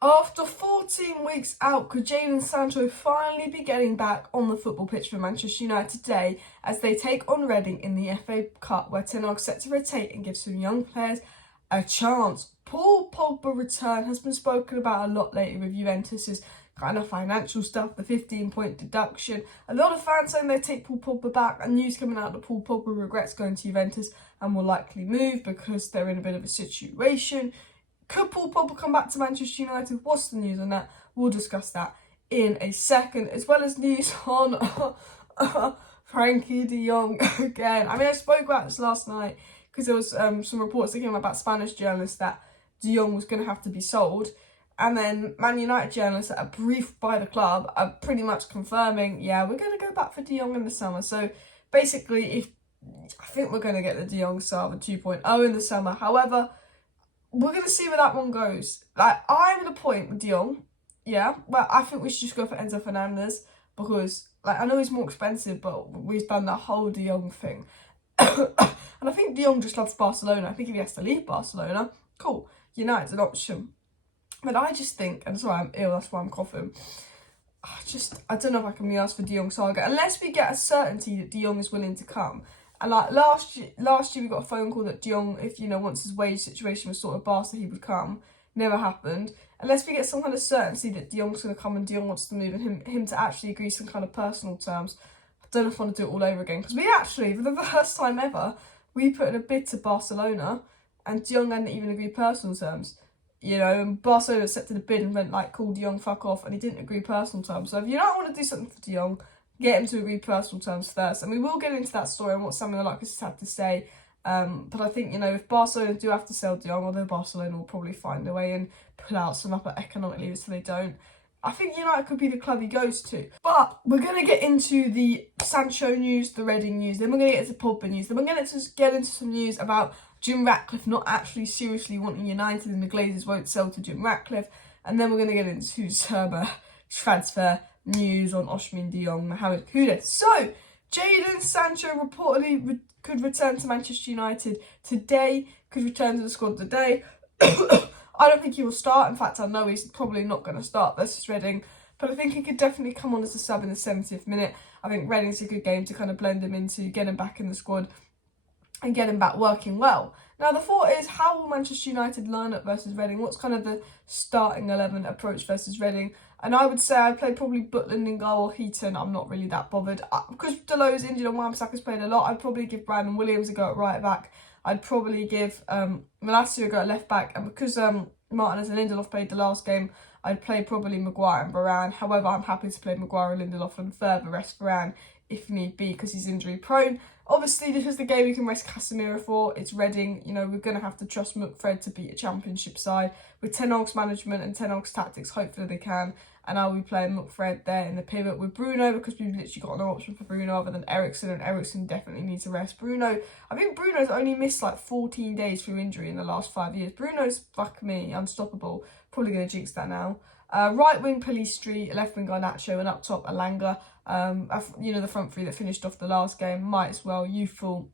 After 14 weeks out, could Jadon SANCHO finally be getting back on the football pitch for Manchester United today as they take on Reading in the FA Cup, where Ten Hag's set to rotate and give some young players a chance? Paul Pogba return has been spoken about a lot lately with Juventus's kind of financial stuff, the 15-point deduction. A lot of fans saying they take Paul Pogba back, and news coming out that Paul Pogba regrets going to Juventus and will likely move because they're in a bit of a situation. Could Paul Pogba come back to Manchester United? What's the news on that? We'll discuss that in a second, as well as news on Frenkie De Jong again. I mean, I spoke about this last night because there was some reports that came about Spanish journalists that De Jong was going to have to be sold. And then Man United journalists that are briefed by the club are pretty much confirming, yeah, we're going to go back for De Jong in the summer. So basically, I think we're going to get the De Jong Saga 2.0 in the summer. However, we're going to see where that one goes. Like, I'm at a point with De Jong, yeah, where I think we should just go for Enzo Fernandez because, like, I know he's more expensive, but we've done that whole De Jong thing. And I think De Jong just loves Barcelona. I think if he has to leave Barcelona, cool, United's an option. But I just think, and sorry, I'm ill, that's why I'm coughing. I don't know if I can be asked for De Jong Saga unless we get a certainty that De Jong is willing to come. And like last year we got a phone call that De Jong, if once his wage situation was sorted, Barca, he would come. Never happened. Unless we get some kind of certainty that De Jong's going to come and De Jong wants to move and him to actually agree some kind of personal terms. I don't know if I want to do it all over again, because we actually, for the first time ever, we put in a bid to Barcelona and De Jong hadn't even agreed personal terms. And Barcelona accepted the bid and went like, cool, De Jong, fuck off, and he didn't agree personal terms. So if you don't want to do something for De Jong, get him to agree personal terms first. And we will get into that story and what some of the Lucas had to say. But I think, if Barcelona do have to sell De Jong, although Barcelona will probably find a way and pull out some upper economic levers so they don't, I think United could be the club he goes to. But we're going to get into the Sancho news, the Reading news, then we're going to get into Pogba news, then we're going to get into some news about Jim Ratcliffe not actually seriously wanting United and the Glazers won't sell to Jim Ratcliffe. And then we're going to get into some transfer news on Ousmane De Jong, Mohamed Kudus. So, Jadon SANCHO reportedly could return to Manchester United today, could return to the squad today. I don't think he will start. In fact, I know he's probably not going to start versus Reading, but I think he could definitely come on as a sub in the 70th minute. I think Reading's a good game to kind of blend him into, get him back in the squad and get him back working well. Now, the thought is, how will Manchester United line up versus Reading? What's kind of the starting 11 approach versus Reading? And I would say I'd play probably Butland in goal or Heaton. I'm not really that bothered. Because Delo's injured and Wan-Bissaka's played a lot, I'd probably give Brandon Williams a go at right back. I'd probably give Malacia a go at left back. And because Martinez and Lindelof played the last game, I'd play probably Maguire and Varane. However, I'm happy to play Maguire and Lindelof and further rest Varane if need be, because he's injury prone. Obviously, this is the game you can rest Casemiro for. It's Reading. We're going to have to trust McFred to beat a championship side. With Ten Hag's management and Ten Hag's tactics, hopefully they can. And I'll be playing McFred there in the pivot with Bruno, because we've literally got no option for Bruno other than Eriksen, and Eriksen definitely needs to rest. Bruno, I think Bruno's only missed like 14 days through injury in the last 5 years. Bruno's, fuck me, unstoppable. Probably going to jinx that now. Right wing Pellistri, left wing Garnacho, and up top Alanga. The front three that finished off the last game, might as well, youthful,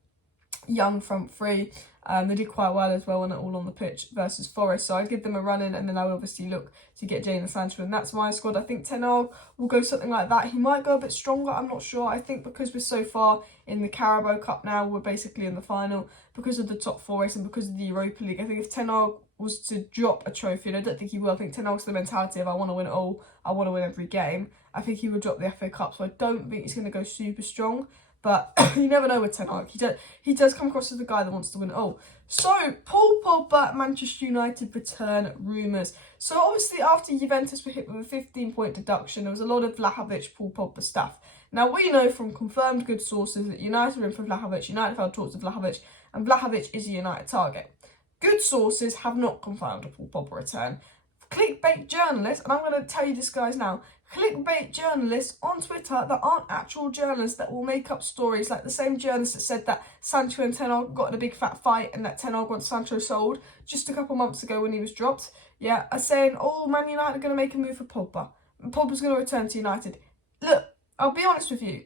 young front three. They did quite well as well, and all on the pitch versus Forest. So I'd give them a run in, and then I would obviously look to get Jadon SANCHO, and that's my squad. I think Ten Hag will go something like that. He might go a bit stronger, I'm not sure. I think because we're so far in the Carabao Cup now, we're basically in the final, because of the top four race and because of the Europa League. I think if Ten Hag was to drop a trophy, and I don't think he will, I think Ten Hag's the mentality of I want to win it all, I want to win every game. I think he would drop the FA Cup, so I don't think he's going to go super strong. But you never know with Ten Hag. He does come across as the guy that wants to win it all. So, Paul Pogba, Manchester United return rumours. So, obviously, after Juventus were hit with a 15-point deduction, there was a lot of Vlahovic, Paul Pogba stuff. Now, we know from confirmed good sources that United were in for Vlahovic, United held talks to Vlahovic, and Vlahovic is a United target. Good sources have not confirmed a Paul Pogba return. Clickbait journalists, and I'm going to tell you this, guys, now. Clickbait journalists on Twitter that aren't actual journalists, that will make up stories, like the same journalist that said that Sancho and Ten Hag got in a big fat fight and that Ten Hag wants Sancho sold just a couple months ago when he was dropped, are saying, oh, Man United are going to make a move for Pogba. And Pogba's going to return to United. Look, I'll be honest with you.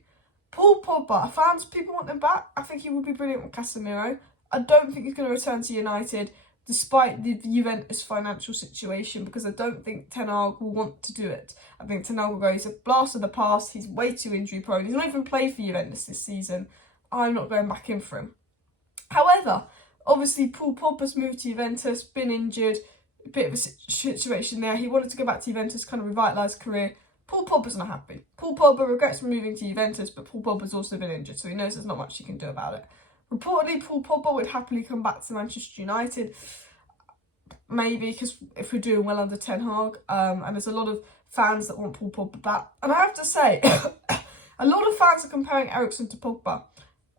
Paul Pogba, people want him back. I think he would be brilliant with Casemiro. I don't think he's going to return to United despite the Juventus financial situation, because I don't think Ten Hag will want to do it. I think Ten Hag will go, he's a blast of the past, he's way too injury prone, he's not even played for Juventus this season, I'm not going back in for him. However, obviously Paul Pogba's moved to Juventus, been injured, a bit of a situation there, he wanted to go back to Juventus, kind of revitalise his career. Paul Pogba's not happy. Paul Pogba regrets moving to Juventus, but Paul Pogba's also been injured, so he knows there's not much he can do about it. Reportedly, Paul Pogba would happily come back to Manchester United, maybe, because if we're doing well under Ten Hag, and there's a lot of fans that want Paul Pogba back. And I have to say, a lot of fans are comparing Eriksen to Pogba.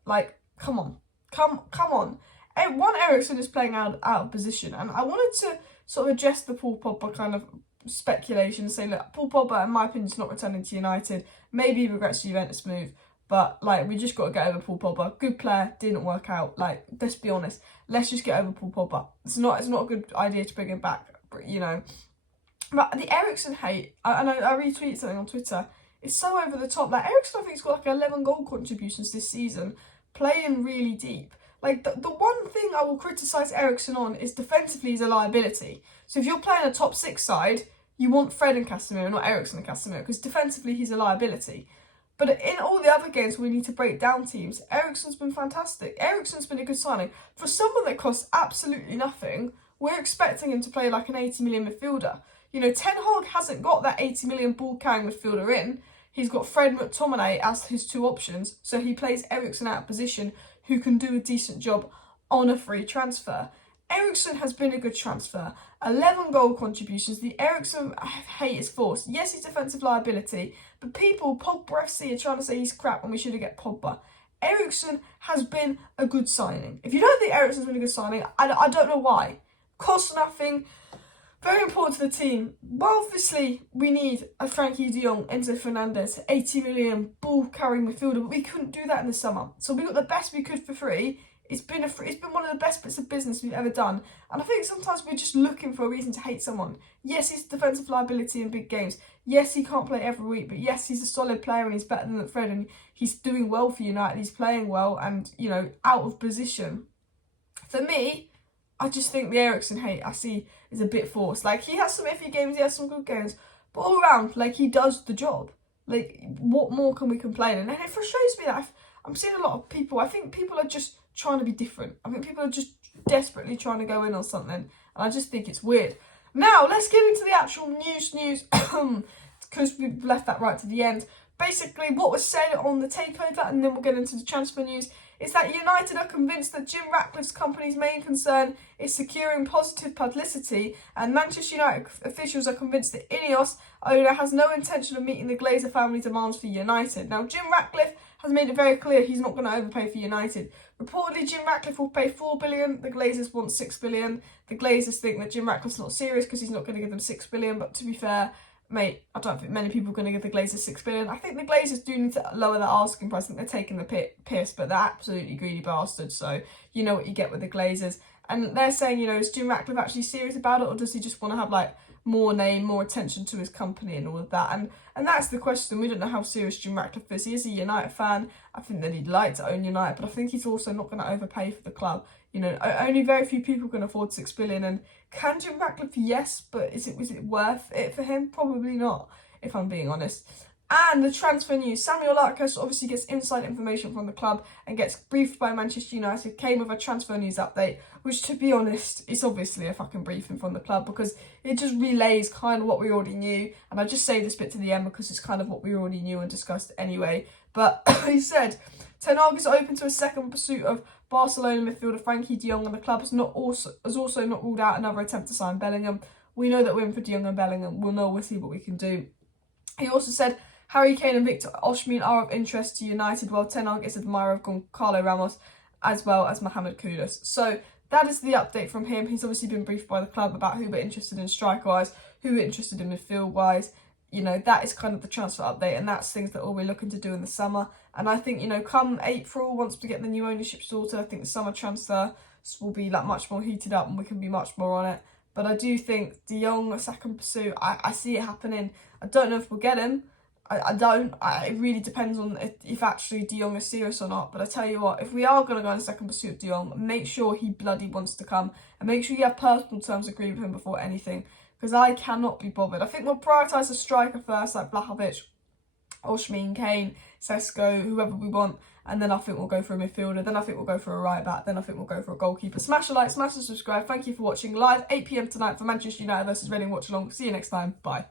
Like, come on. Come on. One, Eriksen is playing out of position, and I wanted to sort of address the Paul Pogba kind of speculation and say, look, Paul Pogba, in my opinion, is not returning to United. Maybe he regrets the Juventus move. But, like, we just got to get over Paul Pogba. Good player, didn't work out. Like, let's be honest. Let's just get over Paul Pogba. It's not a good idea to bring him back, you know. But the Eriksen hate, I retweeted something on Twitter, it's so over the top. Like, Eriksen, I think, has got, like, 11 goal contributions this season, playing really deep. Like, the one thing I will criticise Eriksen on is defensively he's a liability. So if you're playing a top 6 side, you want Fred and Casemiro, not Eriksen and Casemiro, because defensively he's a liability. But in all the other games we need to break down teams, Eriksen's been fantastic. Eriksen's been a good signing. For someone that costs absolutely nothing, we're expecting him to play like an 80 million midfielder. You know, Ten Hag hasn't got that 80 million ball-carrying midfielder in. He's got Fred McTominay as his 2 options, so he plays Eriksen out of position, who can do a decent job on a free transfer. Eriksen has been a good transfer. 11 goal contributions. The Eriksen hate is forced. Yes, he's defensive liability, but people, Pogba FC, are trying to say he's crap and we should have get Pogba. Eriksen has been a good signing. If you don't think Eriksen's been a good signing, I don't know why. Costs nothing. Very important to the team. Well, obviously, we need a Frenkie De Jong, Enzo Fernandez, 80 million ball-carrying midfielder, but we couldn't do that in the summer. So we got the best we could for free. It's been one of the best bits of business we've ever done. And I think sometimes we're just looking for a reason to hate someone. Yes, he's a defensive liability in big games. Yes, he can't play every week. But yes, he's a solid player and he's better than Fred. And he's doing well for United. He's playing well and, you know, out of position. For me, I just think the Eriksen hate I see is a bit forced. Like, he has some iffy games, he has some good games. But all around, like, he does the job. Like, what more can we complain? And it frustrates me that I'm seeing a lot of people, I think people are just trying to be different. I think people are just desperately trying to go in on something. And I just think it's weird. Now, let's get into the actual news, because we've left that right to the end. Basically, what was said on the takeover, and then we'll get into the transfer news, is that United are convinced that Jim Ratcliffe's company's main concern is securing positive publicity, and Manchester United officials are convinced that Ineos owner has no intention of meeting the Glazer family demands for United. Now, Jim Ratcliffe has made it very clear he's not going to overpay for United. Reportedly, Jim Ratcliffe will pay $4 billion. The Glazers want $6 billion. The Glazers think that Jim Ratcliffe's not serious because he's not going to give them $6 billion. But to be fair, mate, I don't think many people are going to give the Glazers $6 billion. I think the Glazers do need to lower their asking price. I think they're taking the piss, but they're absolutely greedy bastards. So you know what you get with the Glazers. And they're saying, you know, is Jim Ratcliffe actually serious about it, or does he just want to have like more name, more attention to his company and all of that? And that's the question. We don't know how serious Jim Ratcliffe is. He is a United fan. I think that he'd like to own United, but I think he's also not going to overpay for the club. You know, only very few people can afford $6 billion. And can Jim Ratcliffe? Yes, but is it worth it for him? Probably not, if I'm being honest. And the transfer news. Samuel Larkos obviously gets inside information from the club and gets briefed by Manchester United. Came with a transfer news update, which, to be honest, is obviously a fucking briefing from the club because it just relays kind of what we already knew. And I just say this bit to the end because it's kind of what we already knew and discussed anyway. But he said, Ten Hag is open to a second pursuit of Barcelona midfielder Frenkie De Jong, and the club has also not ruled out another attempt to sign Bellingham. We know that we're in for De Jong and Bellingham. We'll see what we can do. He also said Harry Kane and Victor Osimhen are of interest to United, while Ten Hag is an admirer of Gonçalo Ramos as well as Mohamed Kudus. So that is the update from him. He's obviously been briefed by the club about who we're interested in striker-wise, who we're interested in midfield-wise. You know, that is kind of the transfer update, and that's things that we're looking to do in the summer. And I think, you know, come April, once we get the new ownership sorted, I think the summer transfer will be like much more heated up and we can be much more on it. But I do think De Jong, a second pursuit, I see it happening. I don't know if we'll get him. I don't. It really depends on if actually De Jong is serious or not. But I tell you what, if we are going to go in a second pursuit of De Jong, make sure he bloody wants to come. And make sure you have personal terms agreed with him before anything. Because I cannot be bothered. I think we'll prioritise a striker first, like Vlahovic, Osimhen, Kane, Sesko, whoever we want. And then I think we'll go for a midfielder. Then I think we'll go for a right back. Then I think we'll go for a goalkeeper. Smash a like, smash a subscribe. Thank you for watching. Live 8 PM tonight for Manchester United versus Reading. Watch along. See you next time. Bye.